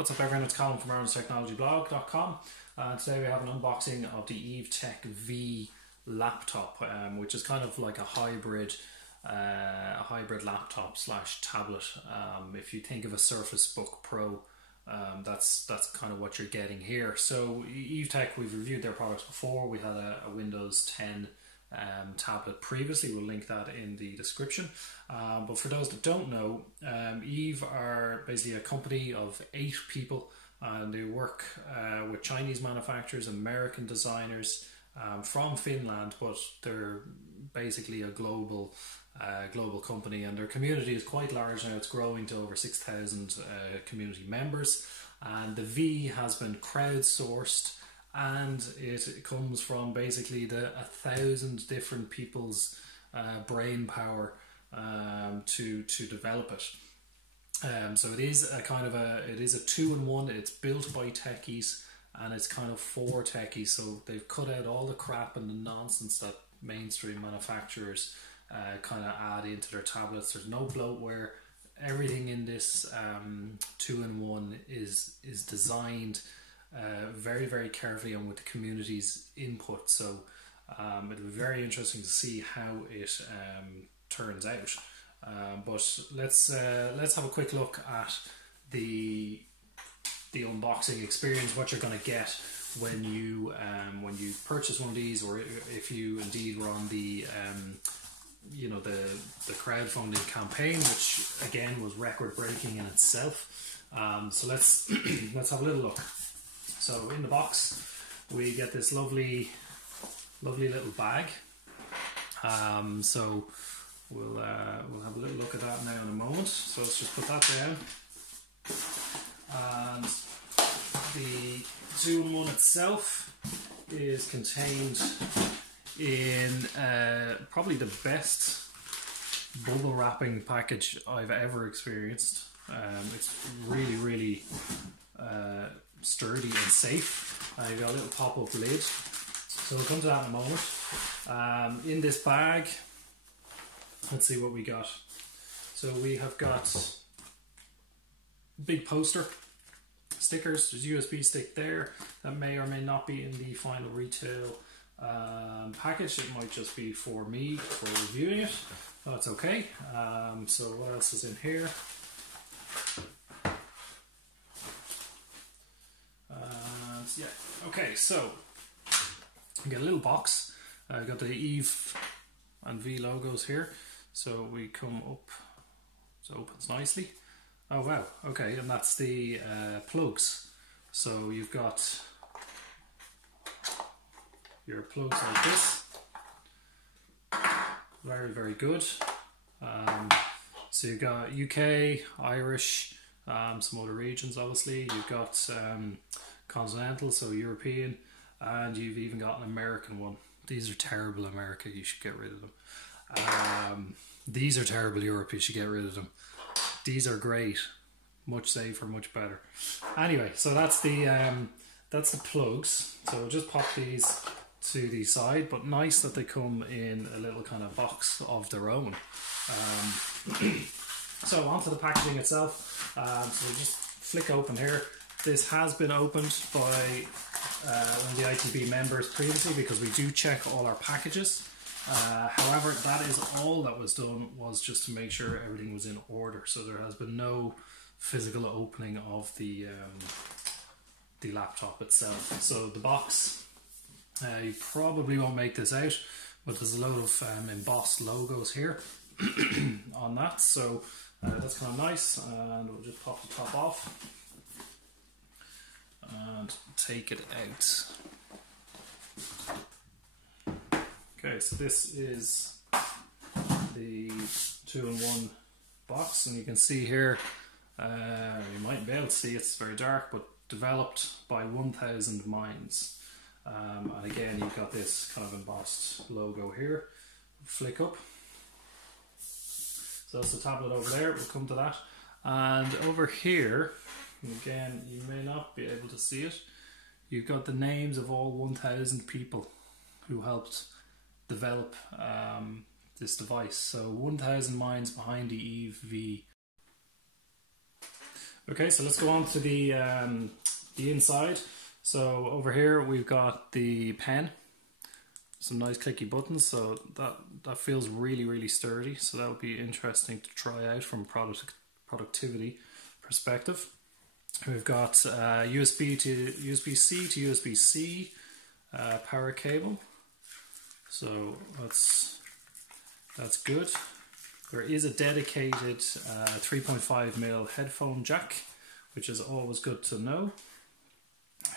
What's up everyone, it's Colin from IrelandTechnologyBlog.com. Today we have an unboxing of the Eve Tech V laptop, which is kind of like a hybrid laptop slash tablet. If you think of a Surface Book Pro, that's kind of what you're getting here. So Eve Tech, we've reviewed their products before. We had a Windows 10 tablet previously. We'll link that in the description. But for those that don't know, Eve are basically a company of 8 people, and they work with Chinese manufacturers, American designers from Finland, but they're basically a global company, and their community is quite large now. It's growing to over 6,000 community members, and the V has been crowdsourced, and it comes from basically 1,000 different people's brain power to develop it. So it is a kind of it is a 2-in-1. It's built by techies and it's kind of for techies. So they've cut out all the crap and the nonsense that mainstream manufacturers kind of add into their tablets. There's no bloatware. Everything in this 2-in-1 is designed very, very carefully and with the community's input. So it'll be very interesting to see how it turns out. But let's have a quick look at the unboxing experience, what you're going to get when you purchase one of these, or if you indeed were on the the crowdfunding campaign, which again was record breaking in itself. So let's have a little look. So in the box we get this lovely little bag. So we'll have a little look at that now in a moment. So let's just put that down. And the 2-in-1 itself is contained in probably the best bubble wrapping package I've ever experienced. It's really sturdy and safe. You've got a little pop-up lid, so we'll come to that in a moment. In this bag, let's see what we got. So we have got big poster, stickers. There's a USB stick there that may or may not be in the final retail package. It might just be for me for reviewing it. That's okay. So what else is in here? Yeah. Okay. So we get a little box. Got the Eve and V logos here. So we come up. So it opens nicely. Oh wow. Okay, and that's the plugs. So you've got your plugs like this. Very good. So you've got UK, Irish, some other regions obviously. You've got continental, so European, and you've even got an American one. These are terrible, America, you should get rid of them. These are terrible, Europe, you should get rid of them. These are great, much safer, much better. Anyway, so that's the plugs. So we'll just pop these to the side, but nice that they come in a little kind of box of their own. So onto the packaging itself. So we'll just flick open here. This has been opened by one of the ITB members previously, because we do check all our packages. However, that is all that was done, was just to make sure everything was in order. So there has been no physical opening of the laptop itself. So the box, you probably won't make this out, but there's a load of embossed logos here on that. So that's kind of nice, and we'll just pop the top off and take it out. Okay, so this is the 2-in-1 box, and you can see here, you might be able to see it's very dark, but developed by 1,000 minds. And again, you've got this kind of embossed logo here. Flick up. So that's the tablet over there, we'll come to that. And over here, again, you may not be able to see it, you've got the names of all 1,000 people who helped develop this device. So 1,000 minds behind the Eve V. Okay, so let's go on to the inside. So over here we've got the pen, some nice clicky buttons, so that feels really sturdy, so that would be interesting to try out from a productivity perspective. We've got USB-C to USB-C power cable, so that's good. There is a dedicated 3.5mm headphone jack, which is always good to know.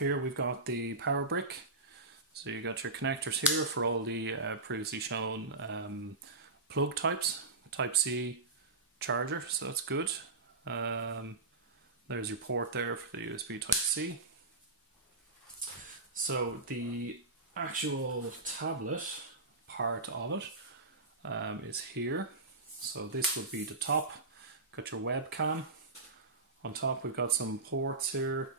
Here we've got the power brick. So you got your connectors here for all the previously shown plug types, Type C charger, so that's good. There's your port there for the USB Type C. So the actual tablet part of it is here. So this would be the top. Got your webcam. On top we've got some ports here.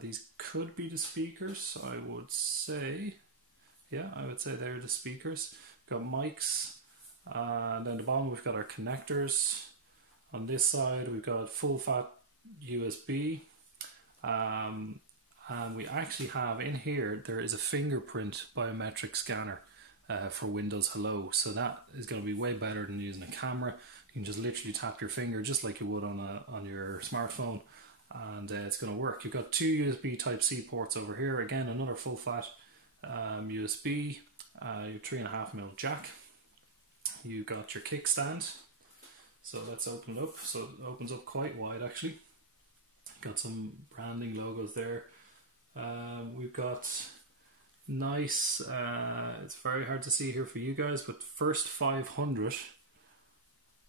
These could be the speakers, I would say. Yeah, I would say they're the speakers. We've got mics. And then at the bottom we've got our connectors. On this side we've got full fat USB. And we actually have in here, there is a fingerprint biometric scanner for Windows Hello. So that is going to be way better than using a camera. You can just literally tap your finger just like you would on your smartphone, and it's going to work. You've got two USB Type C ports over here. Again, another full fat USB. Your 3.5mm jack. You got your kickstand. So let's open it up. So it opens up quite wide actually. Got some branding logos there. We've got nice. It's very hard to see here for you guys, but first 500.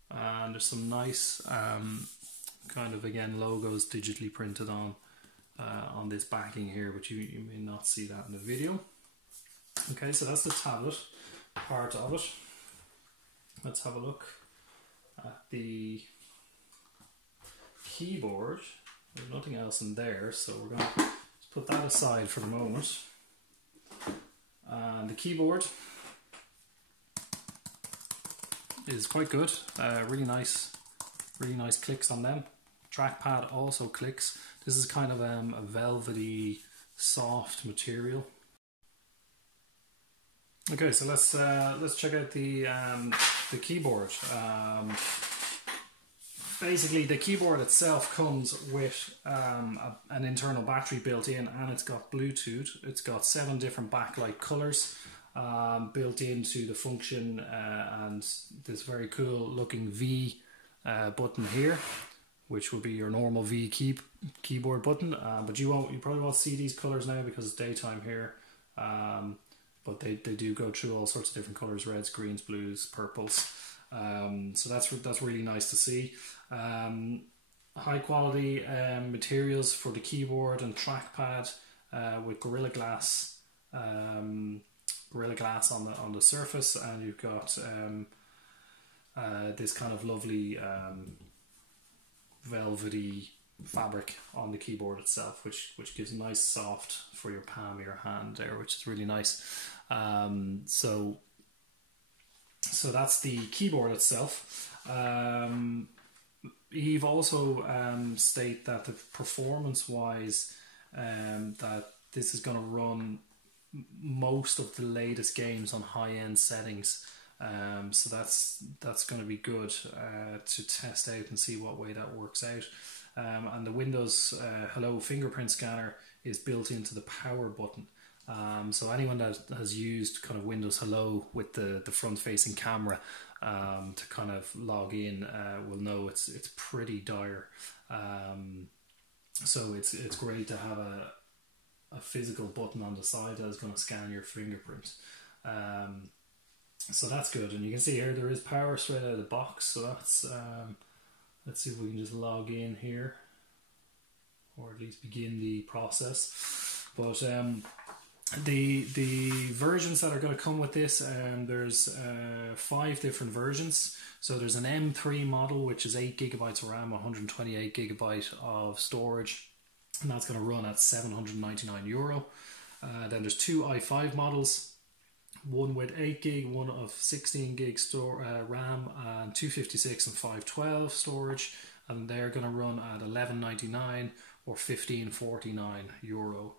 And there's some nice kind of, again, logos digitally printed on this backing here, but you may not see that in the video. Okay, so that's the tablet part of it. Let's have a look at the keyboard. There's nothing else in there, so we're going to put that aside for the moment. And the keyboard is quite good. Really nice clicks on them. Trackpad also clicks. This is kind of a velvety, soft material. Okay, so let's check out the keyboard. Basically, the keyboard itself comes with an internal battery built in, and it's got Bluetooth. It's got 7 different backlight colors built into the function, and this very cool looking V button here, which would be your normal V keyboard button. But you probably won't see these colors now because it's daytime here. But they do go through all sorts of different colors: reds, greens, blues, purples. So that's really nice to see. High quality materials for the keyboard and trackpad with Gorilla Glass on the surface, and you've got this kind of lovely velvety fabric on the keyboard itself, which gives a nice soft for your palm of your hand there, which is really nice. So that's the keyboard itself. Eve also state that the performance wise that this is going to run most of the latest games on high-end settings, so that's going to be good to test out and see what way that works out. And the Windows Hello fingerprint scanner is built into the power button. So anyone that has used kind of Windows Hello with the front-facing camera to kind of log in will know it's pretty dire. So it's great to have a physical button on the side that is going to scan your fingerprint. So that's good, and you can see here there is power straight out of the box. So that's let's see if we can just log in here, or at least begin the process. But the versions that are going to come with this, there's 5 different versions. So there's an M3 model, which is 8GB of RAM, 128GB of storage, and that's going to run at €799. Then there's 2 i5 models, one with 8GB, one of 16GB RAM, and 256 and 512 storage. and they're going to run at €11.99 or €15.49.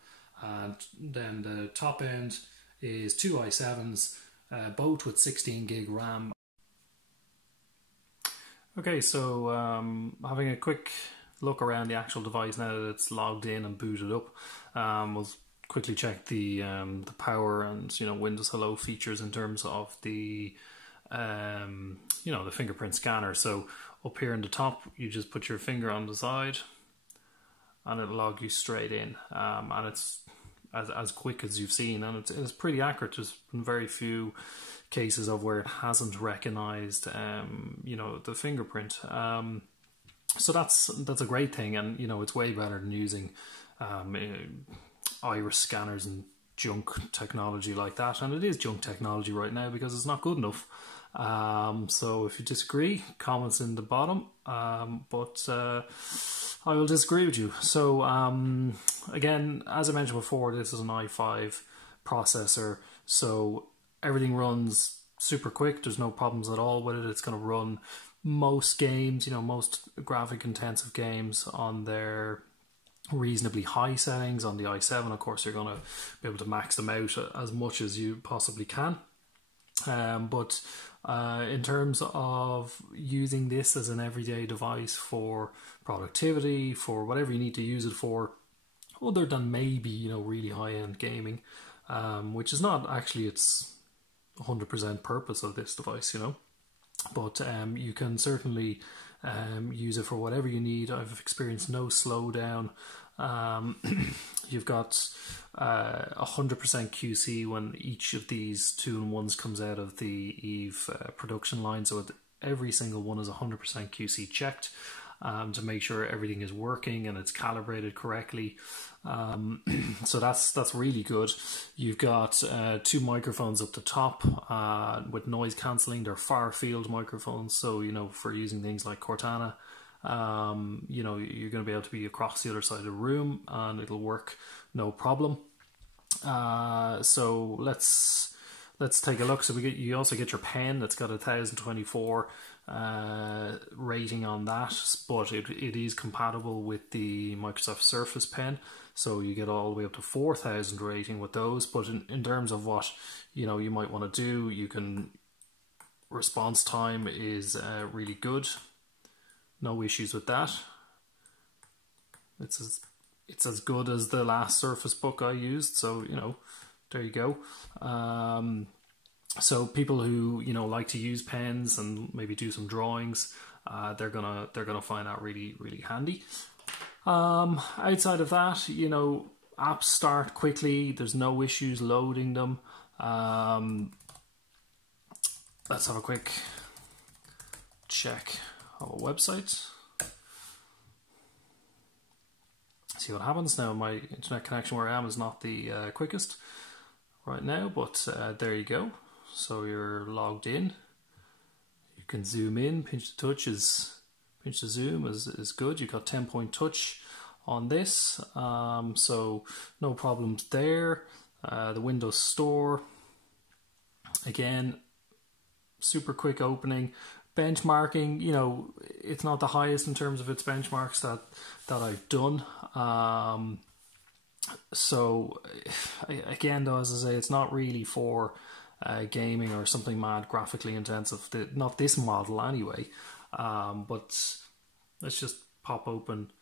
And then the top end is two i7s, both with 16 gig RAM. Okay, so having a quick look around the actual device now that it's logged in and booted up. We'll quickly check the power and Windows Hello features in terms of the the fingerprint scanner. So up here in the top, you just put your finger on the side, and it'll log you straight in. And it's as quick as you've seen, and it's pretty accurate. There's been very few cases of where it hasn't recognised the fingerprint. So that's a great thing, and it's way better than using iris scanners and junk technology like that. And it is junk technology right now because it's not good enough. So if you disagree, comments in the bottom. But I will disagree with you. So again, as I mentioned before, this is an i5 processor, so everything runs super quick. There's no problems at all with it. It's going to run most games, most graphic intensive games on their reasonably high settings. On the i7, of course, you're going to be able to max them out as much as you possibly can. But in terms of using this as an everyday device for productivity, for whatever you need to use it for, other than maybe really high-end gaming, which is not actually its 100% purpose of this device, but you can certainly use it for whatever you need. I've experienced no slowdown. You've got 100% QC when each of these 2-in-1s comes out of the Eve production line, so every single one is 100% QC checked to make sure everything is working and it's calibrated correctly. So that's really good. You've got 2 microphones up the top with noise cancelling. They're far field microphones, so for using things like Cortana, you're going to be able to be across the other side of the room and it'll work no problem. So let's take a look. So you also get your pen that's got 1024 rating on that, but it is compatible with the Microsoft Surface Pen, so you get all the way up to 4000 rating with those. But in terms of what you might want to do, response time is really good. No issues with that. It's as good as the last Surface Book I used, so there you go. So people who like to use pens and maybe do some drawings, they're gonna find that really, really handy. Outside of that, apps start quickly. There's no issues loading them. Let's have a quick check of a website. See what happens now. My internet connection where I am is not the quickest right now, but there you go. So you're logged in. You can zoom in. Pinch to zoom is good. You've got 10-point touch on this, so no problems there. The Windows Store, again, super quick opening. Benchmarking, it's not the highest in terms of its benchmarks that I've done. So again, though, as I say, it's not really for gaming or something mad graphically intensive. Not this model anyway. But let's just pop open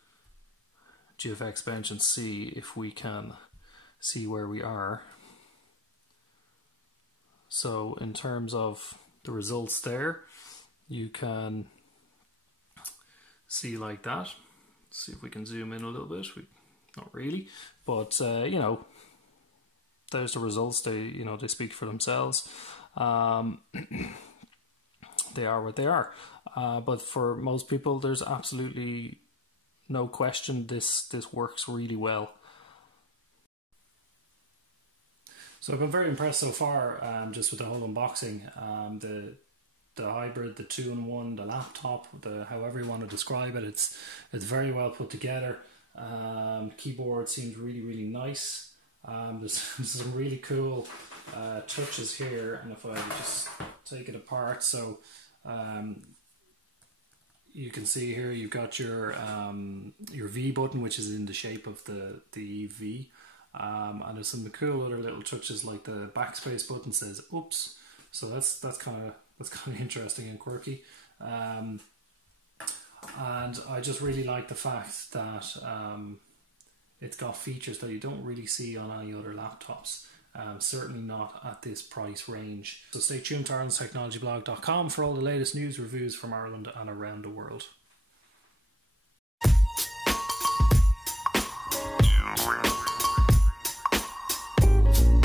GFX Bench and see if we can see where we are. So in terms of the results there, you can see like that. Let's see if we can zoom in a little bit. Not really, but there's the results. They they speak for themselves. They are what they are. But for most people, there's absolutely no question this works really well. So I've been very impressed so far, just with the whole unboxing. The hybrid, the 2-in-1, the laptop, however you want to describe it, it's very well put together. Keyboard seems really, really nice. There's some really cool touches here, and if I just take it apart, so you can see here you've got your V button, which is in the shape of the V, and there's some cool other little touches like the backspace button says "oops," so that's kind of interesting and quirky. And I just really like the fact that it's got features that you don't really see on any other laptops. Certainly not at this price range. So stay tuned to IrelandTechnologyBlog.com for all the latest news, reviews from Ireland and around the world.